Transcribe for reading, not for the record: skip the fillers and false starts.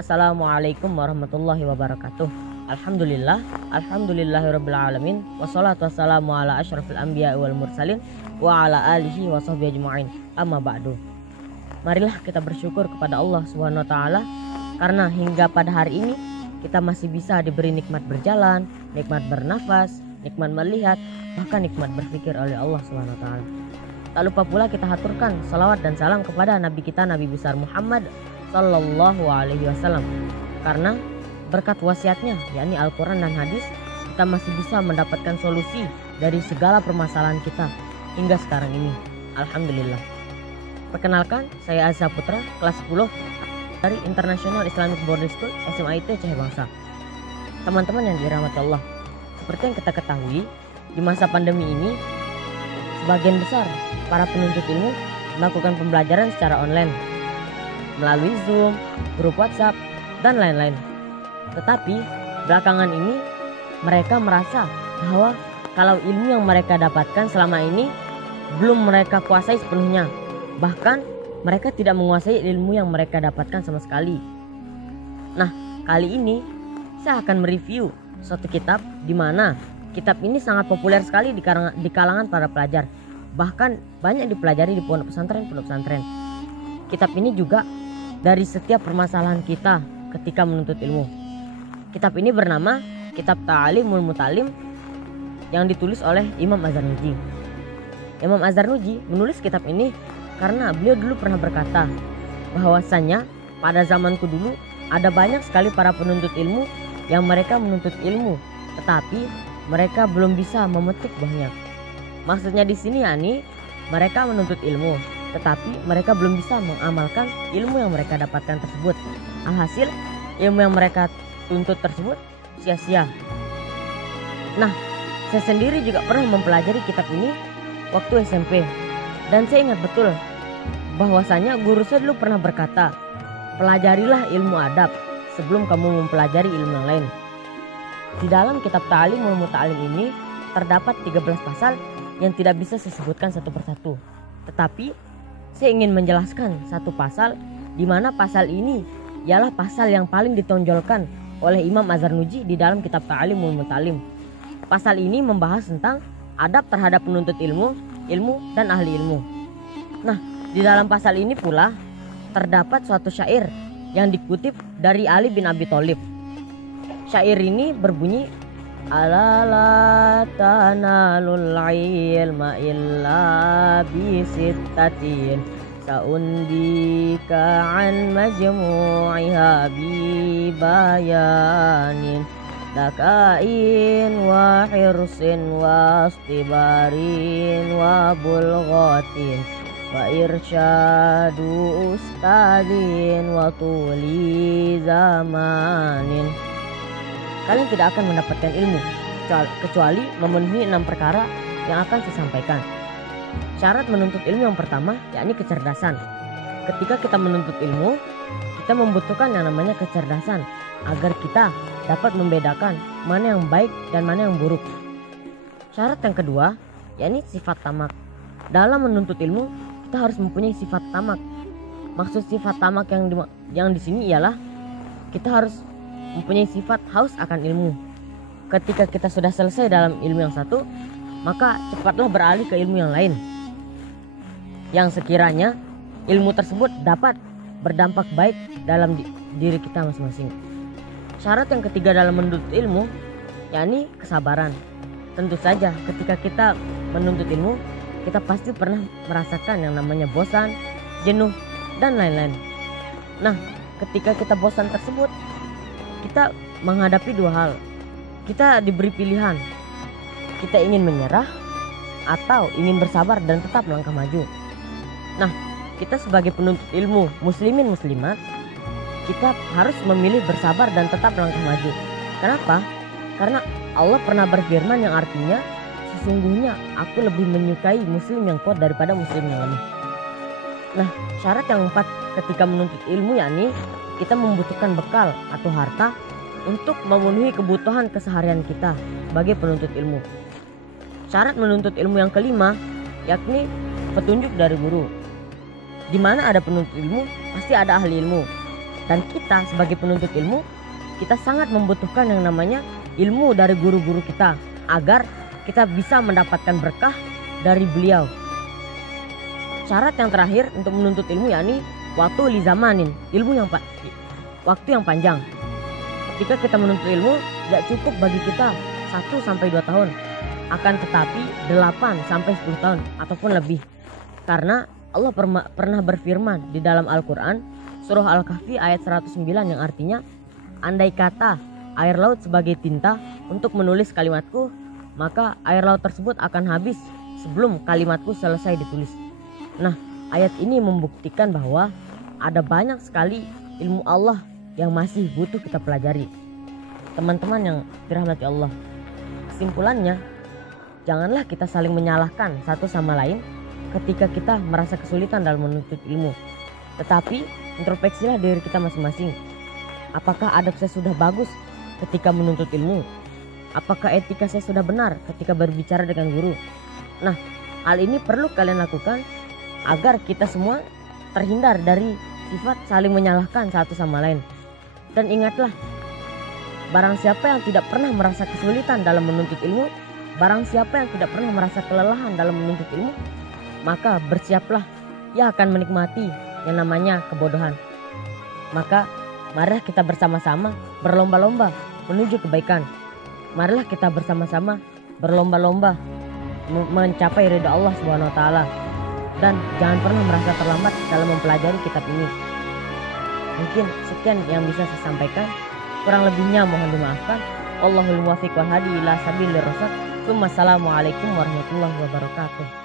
Assalamualaikum warahmatullahi wabarakatuh. Alhamdulillahirabbil alamin. Wassalatu wassalamu ala asyrafil anbiya wal mursalin wa ala alihi wa sahbihi ajma'in. Amma ba'du. Marilah kita bersyukur kepada Allah Subhanahu wa taala karena hingga pada hari ini kita masih bisa diberi nikmat berjalan, nikmat bernafas, nikmat melihat, bahkan nikmat berpikir oleh Allah Subhanahu wa taala. Tak lupa pula kita haturkan salawat dan salam kepada Nabi kita, Nabi besar Muhammad Sallallahu Alaihi Wasallam. Karena berkat wasiatnya, yakni Al-Quran dan Hadis, kita masih bisa mendapatkan solusi dari segala permasalahan kita hingga sekarang ini. Alhamdulillah. Perkenalkan, saya Azza Putra, kelas 10 dari International Islamic Boarding School SMIT Aceh Bangsa. Teman-teman yang dirahmati Allah, seperti yang kita ketahui, di masa pandemi ini sebagian besar para penuntut ilmu melakukan pembelajaran secara online melalui Zoom, grup WhatsApp, dan lain-lain. Tetapi belakangan ini mereka merasa bahwa kalau ilmu yang mereka dapatkan selama ini belum mereka kuasai sepenuhnya. Bahkan mereka tidak menguasai ilmu yang mereka dapatkan sama sekali. Nah, kali ini saya akan mereview suatu kitab di mana kitab ini sangat populer sekali di kalangan para pelajar. Bahkan banyak dipelajari di pondok pesantren. Kitab ini juga dari setiap permasalahan kita ketika menuntut ilmu. Kitab ini bernama Kitab Ta'alimul Mutalim yang ditulis oleh Imam Az-Zarnuji. Imam Az-Zarnuji menulis kitab ini karena beliau dulu pernah berkata bahwasanya pada zamanku dulu ada banyak sekali para penuntut ilmu yang mereka menuntut ilmu, tetapi mereka belum bisa memetik buahnya. Maksudnya di sini yakni mereka menuntut ilmu, tetapi mereka belum bisa mengamalkan ilmu yang mereka dapatkan tersebut. Alhasil ilmu yang mereka tuntut tersebut sia-sia. Nah, saya sendiri juga pernah mempelajari kitab ini waktu SMP. Dan saya ingat betul bahwasanya guru saya dulu pernah berkata, pelajarilah ilmu adab sebelum kamu mempelajari ilmu yang lain. Di dalam kitab Ta'alimul Mutalim ini terdapat 13 pasal yang tidak bisa saya sebutkan satu persatu. Tetapi saya ingin menjelaskan satu pasal di mana pasal ini ialah pasal yang paling ditonjolkan oleh Imam Az-Zarnuji di dalam kitab Ta'alimul Mutalim. Pasal ini membahas tentang adab terhadap penuntut ilmu dan ahli ilmu. Nah, di dalam pasal ini pula terdapat suatu syair yang dikutip dari Ali bin Abi Thalib. Syair ini berbunyi, ala la tanalul ilma illa bisittatin saundika an majmu'iha bi bayanin dakain wa hirsin wa istibarin wa bulghatin wa irsyadu ustadin wa tuli zamanin. Kalian tidak akan mendapatkan ilmu kecuali memenuhi 6 perkara yang akan saya sampaikan. Syarat menuntut ilmu yang pertama yakni kecerdasan. Ketika kita menuntut ilmu, kita membutuhkan yang namanya kecerdasan agar kita dapat membedakan mana yang baik dan mana yang buruk. Syarat yang kedua yakni sifat tamak. Dalam menuntut ilmu kita harus mempunyai sifat tamak. Maksud sifat tamak yang di sini ialah kita harus mempunyai sifat haus akan ilmu. Ketika kita sudah selesai dalam ilmu yang satu, maka cepatlah beralih ke ilmu yang lain, yang sekiranya ilmu tersebut dapat berdampak baik dalam diri kita masing-masing. Syarat yang ketiga dalam menuntut ilmu yakni kesabaran. Tentu saja ketika kita menuntut ilmu, kita pasti pernah merasakan yang namanya bosan, jenuh, dan lain-lain. Nah, ketika kita bosan tersebut, kita menghadapi dua hal. Kita diberi pilihan, kita ingin menyerah atau ingin bersabar dan tetap melangkah maju. Nah, kita sebagai penuntut ilmu, muslimin muslimat, kita harus memilih bersabar dan tetap melangkah maju. Kenapa? Karena Allah pernah berfirman yang artinya, sesungguhnya aku lebih menyukai muslim yang kuat daripada muslim yang lemah. Nah, syarat yang 4 ketika menuntut ilmu yakni kita membutuhkan bekal atau harta untuk memenuhi kebutuhan keseharian kita sebagai penuntut ilmu. Syarat menuntut ilmu yang kelima yakni petunjuk dari guru. Di mana ada penuntut ilmu, pasti ada ahli ilmu. Dan kita sebagai penuntut ilmu, kita sangat membutuhkan yang namanya ilmu dari guru-guru kita agar kita bisa mendapatkan berkah dari beliau. Syarat yang terakhir untuk menuntut ilmu yakni waktu li zamanin, waktu yang panjang. Ketika kita menuntut ilmu tidak cukup bagi kita 1-2 tahun, akan tetapi 8-10 tahun ataupun lebih. Karena Allah pernah berfirman di dalam Al-Quran surah Al-Kahfi ayat 109 yang artinya, andai kata air laut sebagai tinta untuk menulis kalimatku, maka air laut tersebut akan habis sebelum kalimatku selesai ditulis. Nah, ayat ini membuktikan bahwa ada banyak sekali ilmu Allah yang masih butuh kita pelajari. Teman-teman yang dirahmati Allah, kesimpulannya, janganlah kita saling menyalahkan satu sama lain ketika kita merasa kesulitan dalam menuntut ilmu. Tetapi introspeksilah diri kita masing-masing. Apakah adab saya sudah bagus ketika menuntut ilmu? Apakah etika saya sudah benar ketika berbicara dengan guru? Nah, hal ini perlu kalian lakukan agar kita semua terhindar dari sifat saling menyalahkan satu sama lain. Dan ingatlah, barang siapa yang tidak pernah merasa kesulitan dalam menuntut ilmu, barang siapa yang tidak pernah merasa kelelahan dalam menuntut ilmu, maka bersiaplah ia akan menikmati yang namanya kebodohan. Maka marilah kita bersama-sama berlomba-lomba menuju kebaikan. Marilah kita bersama-sama berlomba-lomba mencapai ridha Allah SWT. Dan jangan pernah merasa terlambat dalam mempelajari kitab ini. Mungkin sekian yang bisa saya sampaikan. Kurang lebihnya mohon dimaafkan. Wallahul muwaffiq wal hadi ila sabilir rasyad. Wassalamualaikum warahmatullahi wabarakatuh.